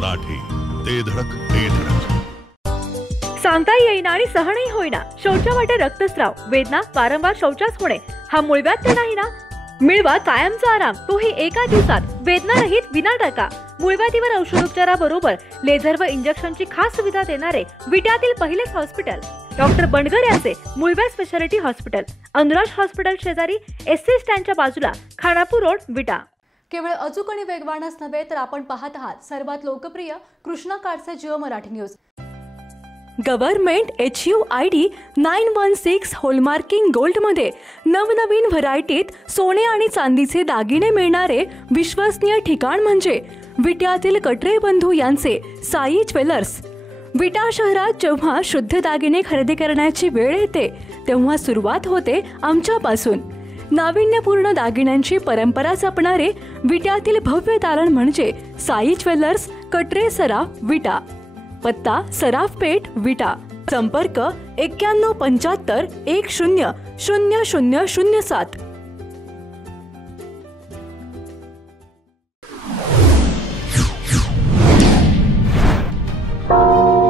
मराठी, ते धडक ते धडक. सांगता येईना आणि सहनही होईना, शौचावाटे रक्तस्राव, वेदना, वारंवार शौचास होणे, हा मूळव्याध तर नाही ना? मिळवा कायमचा आराम, तोही एका दिवसात, वेदना रहित, विना टाका. मूळव्याधीवर औषधोपचाराबरोबर लेझर व इंजेक्शनची खास सुविधा देणारे विट्यातील पहिलेच हॉस्पिटल डॉक्टर बंडगर यांचे मूळव्याध स्पेशालिटी हॉस्पिटल, अनुराज हॉस्पिटल शेजारी, एससी स्टँडच्या बाजूला, खानापूर रोड, विटा. केवळ अचूक आणि वेगवानच नव्हे तर आपण पाहत आहात सर्वात लोकप्रिय कृष्णा कार्डचे Jio Marathi news. Government HUID 916 hallmarking गोल्डमध्ये नवनवीन व्हरायटीत सोने आणि चांदीचे दागिने मिळणारे विश्वसनीय ठिकाण म्हणजे विट्यातील कटरे बंधू यांचे साई ज्वेलर्स. विटा शहरात जेव्हा शुद्ध दागिने खरेदी करण्याची वेळ येते तेव्हा सुरुवात होते आमच्यापासून. नाविन्यपूर्ण दागिन्यांची परंपरा जपणारे विट्यातील भव्य दालन म्हणजे साई ज्वेलर्स, कटरे सराफ, विटा. पत्ता सराफपेठ, विटा. संपर्क 9175 10 0007.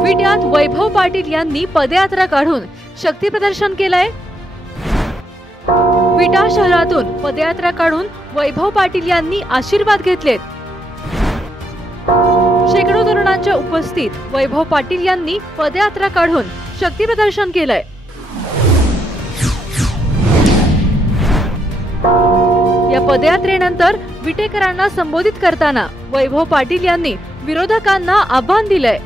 विट्यात वैभव पाटील यांनी पदयात्रा काढून शक्ती प्रदर्शन केलंय. विटा शहरातून पदयात्रा काढून वैभव पाटील यांनी आशीर्वाद घेतलेत. शेकडो तरुणांच्या उपस्थित वैभव पाटील यांनी पदयात्रा काढून शक्ती प्रदर्शन केलंय. या पदयात्रेनंतर विटेकरांना संबोधित करताना वैभव पाटील यांनी विरोधकांना आव्हान दिलंय.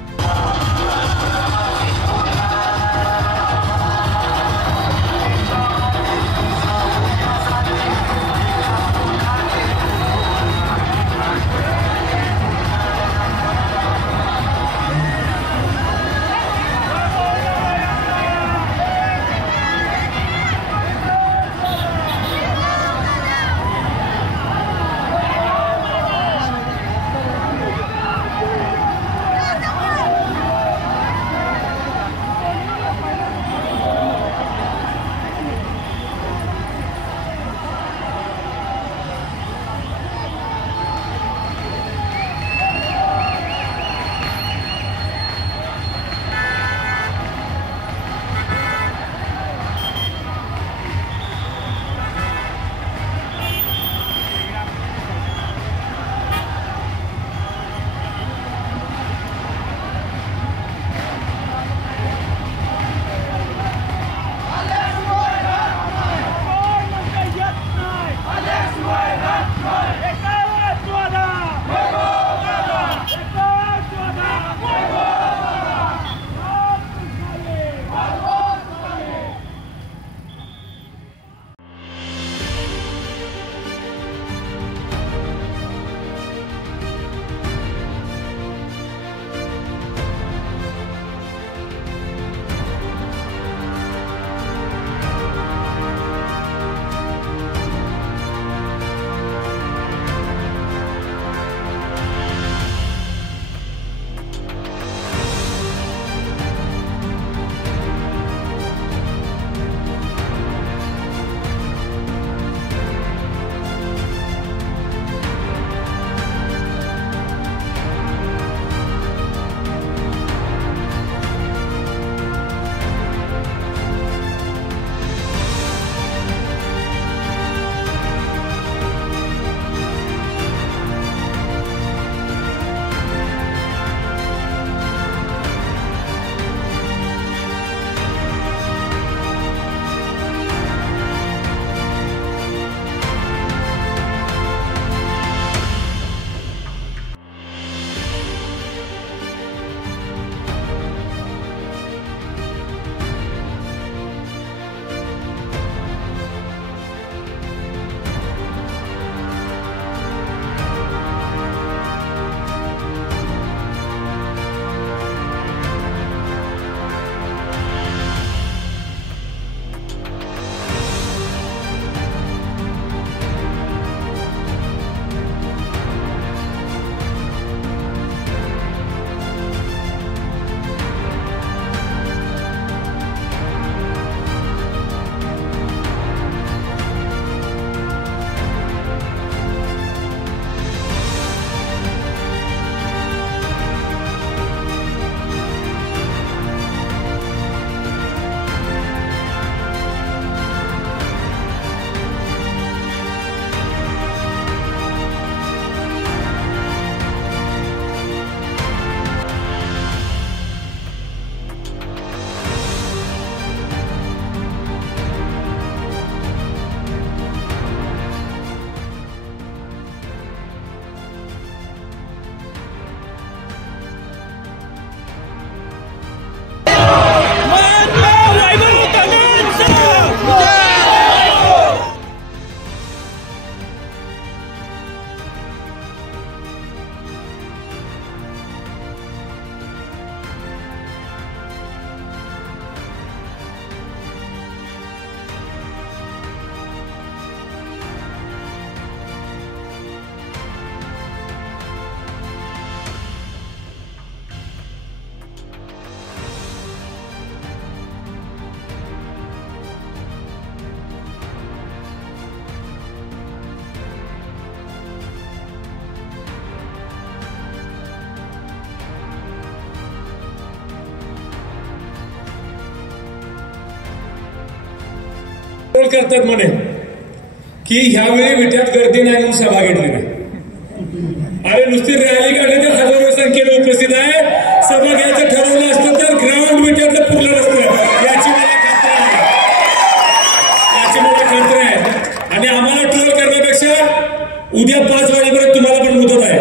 ट्रोल करतात म्हणे की ह्यावेळी विट्यात गर्दी नाही म्हणून सभा घेतली नाही. अरे नुसती रॅली काढली तर हजारो संख्येने उपस्थित आहे. सभा घ्यायचं ठरवलं असतं तर ग्राउंड विट्यातलं पुरलं नसतं. याची मला खात्री आहे. आणि आम्हाला ट्रोल करण्यापेक्षा उद्या 5 वाजेपर्यंत तुम्हाला पण मुदत आहे.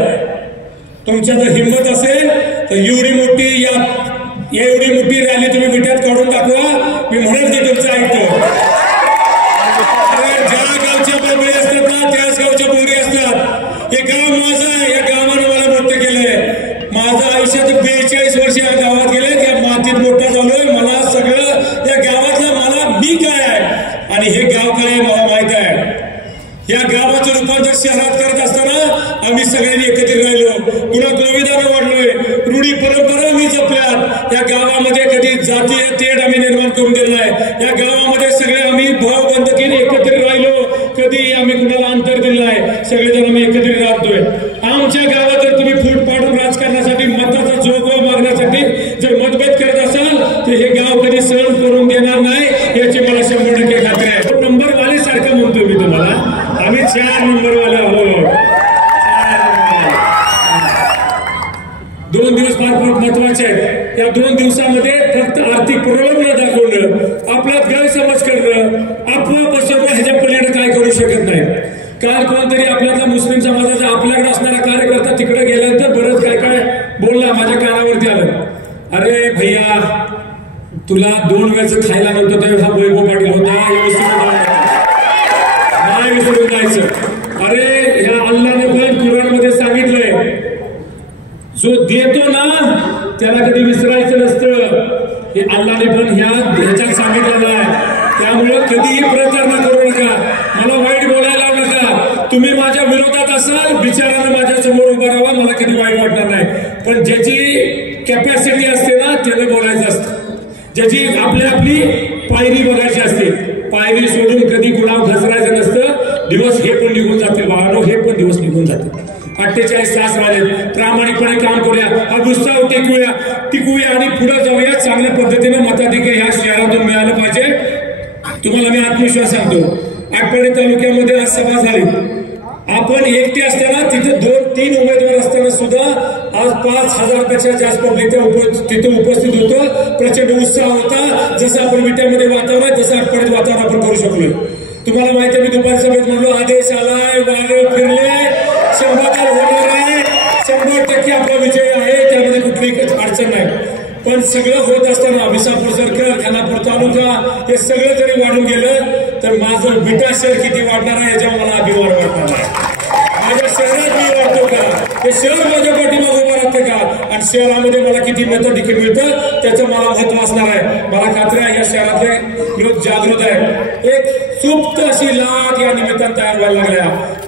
तुमच्या जर हिंमत असेल तर एवढी मोठी रॅली तुम्ही विट्यात काढून दाखवा. मी म्हणत नाही तुमचं ऐकतो. ज्या गावच्या बळबळी असतात ना त्याच गावच्या बोंगरी असतात. हे गाव माझं आहे. या गावाने मला मोठं केलंय. माझं आयुष्यात 42 वर्ष या गावात गेले. त्या मातीत मोठा झालोय. मला सगळं या गावातलं मला मी काय आहे आणि हे गाव काय आहे मला माहित आहे. या गावाचं रूपांतर शहरात करत असताना आम्ही सगळ्यांनी एकत्रित राहिलो. पुन्हा गोविंदाने वाढलोय. रूढी परंपरा मी जपल्यात. या गावामध्ये कधी जातीय तेढ आम्ही निर्माण करून दिलं नाही. या गावामध्ये सगळे आम्ही भावबंधकीने एकत्रित राहिलो. कधी आम्ही कुणाला अंतर दिलं नाही. सगळेजण आम्ही एकत्रित राहतोय. आमच्या गावात जर तुम्ही फूट पाडून राजकारणासाठी मताचा जोगवा मागण्यासाठी जर मतभेद करत असाल तर हे गाव कधी सहन करून देणार नाही याची मला 100% खात्री आहे. नंबरवाले सारखं म्हणतो मी तुम्हाला. आम्ही 4 नंबरवाले आहोत. 2 दिवस फार महत्वाचे आहेत. या 2 दिवसामध्ये फक्त आर्थिक प्रलोभन दाखवणं, आपल्यात गैरसमज करणं, अफवा पसरवणं ह्याच्या पलीकडे काय करू शकत नाही. काल कोणतरी आपल्याला मुस्लिम समाजाचा आपल्याकडे असणारा कार्यकर्ता तिकडे गेल्यानंतर बरंच काय बोलला. माझ्या कानावरती आलं. अरे भैया तुला 2 वेळचं खायला नव्हतं तर हा वैभव पाटील होता. नाही विसरून जायचं. अरे ह्या अल्लाने पण कुराणमध्ये सांगितलंय जो देतो ना त्याला कधी विसरायचं नसतं. हे अल्लाने पण ह्याच्यात सांगितलेलं आहे. त्यामुळे कधीही प्रतारणा करू नका. मला वाईट बोलायला लावू नका. तुम्ही माझ्या विरोधात असाल बिचारानं माझ्या समोर उभा राहा. मला कधी वाईट वाटणार नाही. पण ज्याची कॅपॅसिटी असते ना त्याला बोलायचं असतं. ज्याची आपली पायरी बघायची असते. पायरी सोडून कधी गुलाम घसरायचं नसतं. दिवस हे पण निघून जातील बाळानो. हे पण दिवस निघून जातील. 48 तास राहिले. प्रामाणिकपणे काम करूया. हा उत्साह टिकूया आणि पुढे जाऊया. चांगल्या पद्धतीने मताधिक्य ह्या शहरातून मिळालं पाहिजे. तुम्हाला मी आत्मविश्वास सांगतो. आटपाडी तालुक्यामध्ये आज सभा झाली. आपण एकटे असताना तिथे 2-3 उमेदवार असताना सुद्धा आज 5,000 पेक्षा जास्त पब्लिक तिथे उपस्थित होतं. प्रचंड उत्साह होता. जसं आपण विट्यामध्ये वातावरण आहे तसं आटपाडीत वातावरण आपण करू शकलोय. तुम्हाला माहिती आहे मी दुपारी सभेत म्हणलो आदेश आलाय, वारे फिरले, 100 होणार आहे. 100% आपला विजय आहे. त्यामध्ये कुठलीही अडचण नाही. पण सगळं होत असताना विसापूर सर्कल, खानापूर तालुका हे सगळं जरी वाढून गेलं तर माझं विटा शहर किती वाढणार आहे याच्यावर मला अभिमान वाटणार आहे. माझ्या शहरात मी वाढतो का? हे शहर माझ्या पाठीमागे उभं राहतं का? आणि शहरामध्ये मला किती मताधिक्य मिळतं त्याचं मला महत्व असणार आहे. मला खात्री आहे या शहरातले लोक जागृत आहेत. एक सुप्त अशी लाट या निमित्तानं तयार व्हायला लागल्या.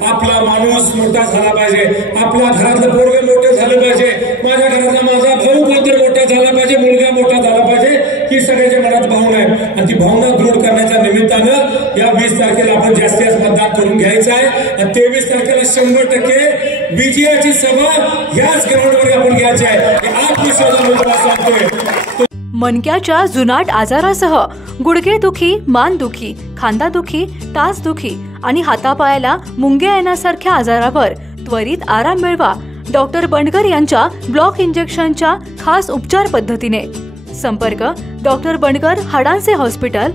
आपला माणूस मोठा झाला पाहिजे. आपल्या घरातलं पोरगं मोठं झालं पाहिजे. माझ्या घरातला माझा भाऊ कोणतरी मोठा झाला पाहिजे. मुलगा मोठा झाला पाहिजे. ही सगळ्याच्या मनात भावना आहे. आणि ती भावना दृढ करण्याच्या निमित्तानं या 20 तारखेला आपण जास्तीत जास्त मतदान करून घ्यायचं आहे. आणि 23 तारखेला 100% विजयाची सभा ह्याच ग्राउंडवर आपण घ्यायची आहे. आत्मविश्वासाने मला सांगतोय. मणक्याच्या जुनाट आजारासह गुडघेदुखी, मानदुखी, खांदादुखी, टाचदुखी आणि हातापायाला मुंग्या येण्यासारख्या आजारावर त्वरित आराम मिळवा डॉक्टर बंडगर यांच्या ब्लॉक इंजेक्शनच्या खास उपचार पद्धतीने. संपर्क डॉक्टर बंडगर हाडांचे हॉस्पिटल